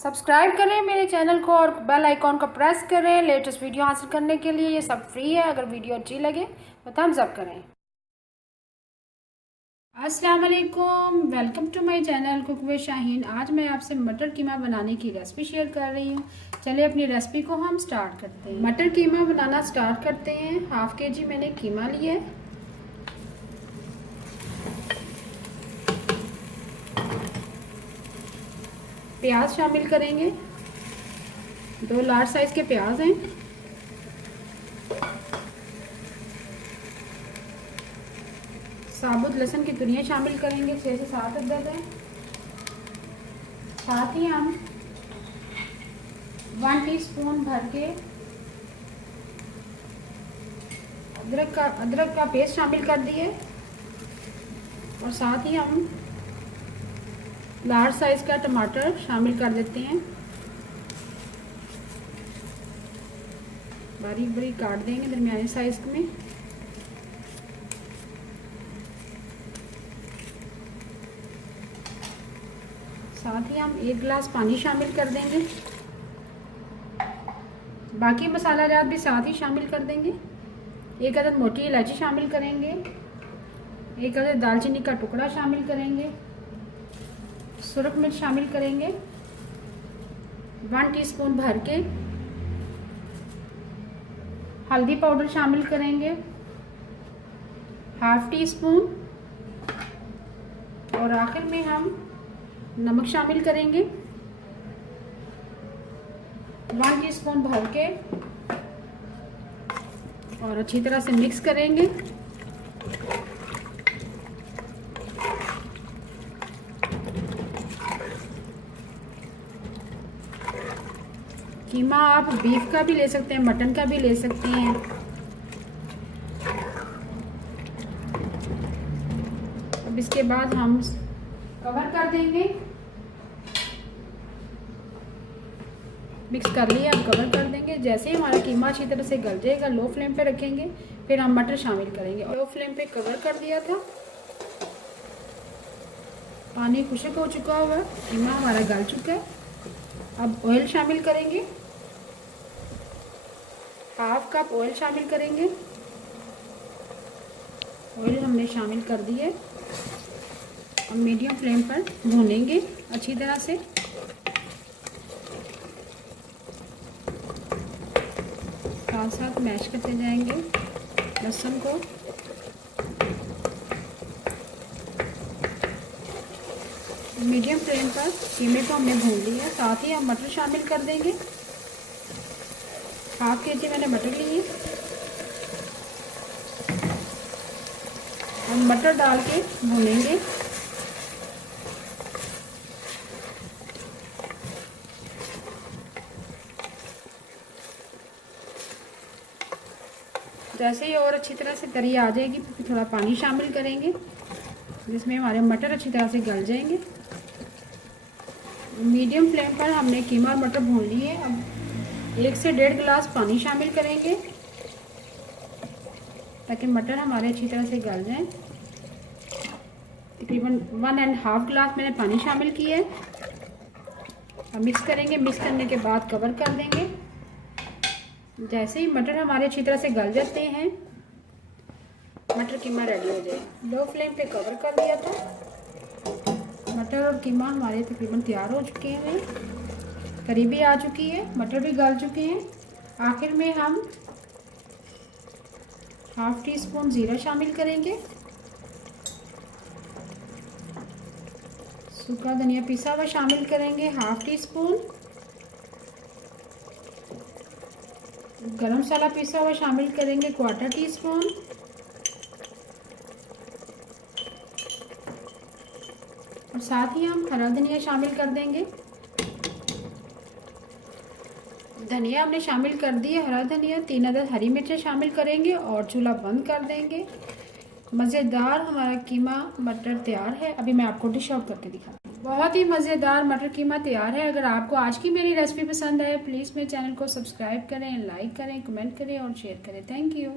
Subscribe करें मेरे channel को और बेल आइकॉन को प्रेस करें लेटेस्ट वीडियो हासिल करने के लिए। ये सब फ्री है। अगर वीडियो अच्छी लगे तो थम्स अप करें। अस्सलाम वालेकुम, welcome to my channel cook with Shaheen. आज मैं आपसे मटर कीमा बनाने की रेसिपी शेयर कर रही हूँ। चलिए अपनी रेसिपी को हम स्टार्ट करते हैं। मटर कीमा बनाना स्टार्ट करते हैं। हाफ केजी मैंने कीमा लिया है। प्याज शामिल करेंगे। 2 लार्ज साइज के प्याज हैं। साबुत लहसुन की तुरियां शामिल करेंगे, 6 से 7 अदद है। साथ ही हम 1 टीस्पून भर के अदरक का पेस्ट शामिल कर दिए और साथ ही हम लार्ज साइज का टमाटर शामिल कर देते हैं। बारीक बारीक काट देंगे दरमियाने साइज में। साथ ही हम 1 गिलास पानी शामिल कर देंगे। बाकी मसाला जात भी साथ ही शामिल कर देंगे। 1 अदद मोटी इलायची शामिल करेंगे। 1 अदद दालचीनी का टुकड़ा शामिल करेंगे। सुरख मिर्च शामिल करेंगे। 1 टीस्पून भर के हल्दी पाउडर शामिल करेंगे, ½ टीस्पून। और आखिर में हम नमक शामिल करेंगे 1 टीस्पून भर के और अच्छी तरह से मिक्स करेंगे। कीमा आप बीफ का भी ले सकते हैं, मटन का भी ले सकते हैं। अब इसके बाद हम कवर कर देंगे। मिक्स कर लिया, अब कवर कर देंगे। जैसे ही हमारा कीमा अच्छी तरह से गल जाएगा, लो फ्लेम पे रखेंगे। फिर हम मटर शामिल करेंगे। लो फ्लेम पे कवर कर दिया था। पानी खुश्क हो चुका हुआ, कीमा हमारा गल चुका है। अब ऑयल शामिल करेंगे। ½ कप ऑयल शामिल करेंगे। ऑयल हमने शामिल कर दिए। अब मीडियम फ्लेम पर भूनेंगे अच्छी तरह से। साथ साथ मैश करते जाएंगे लहसुन को। मीडियम फ्लेम पर कीमे को हमने भून लिया। साथ ही हम मटर शामिल कर देंगे। ½ केजी मैंने मटर लिए। हम मटर डाल के भूनेंगे। जैसे ही और अच्छी तरह से तरी आ जाएगी तो थोड़ा पानी शामिल करेंगे जिसमें हमारे मटर अच्छी तरह से गल जाएंगे। मीडियम फ्लेम पर हमने कीमा और मटर भून लिए। अब 1 से 1.5 गिलास पानी शामिल करेंगे ताकि मटर हमारे अच्छी तरह से गल जाएं। तकरीबन 1.5 गिलास मैंने पानी शामिल किया है। अब मिक्स करेंगे। मिक्स करने के बाद कवर कर देंगे। जैसे ही मटर हमारे अच्छी तरह से गल जाते हैं, मटर कीमा रेडी हो जाए। लो फ्लेम पे कवर कर दिया था। मटर और कीमा हमारे तकरीबन तैयार हो चुके हैं। करी भी आ चुकी है, मटर भी गल चुके हैं। आखिर में हम ½ टीस्पून जीरा शामिल करेंगे। सूखा धनिया पिसा हुआ शामिल करेंगे ½ टीस्पून। गरम मसाला पिसा हुआ शामिल करेंगे ¼ टीस्पून। और साथ ही हम हरा धनिया शामिल कर देंगे। धनिया हमने शामिल कर दी है, हरा धनिया। 3 अदद हरी मिर्चें शामिल करेंगे और चूल्हा बंद कर देंगे। मज़ेदार हमारा कीमा मटर तैयार है। अभी मैं आपको डिश आउट करके दिखाती हूँ। बहुत ही मज़ेदार मटर कीमा तैयार है। अगर आपको आज की मेरी रेसिपी पसंद आए प्लीज़ मेरे चैनल को सब्सक्राइब करें, लाइक करें, कमेंट करें और शेयर करें। Thank you.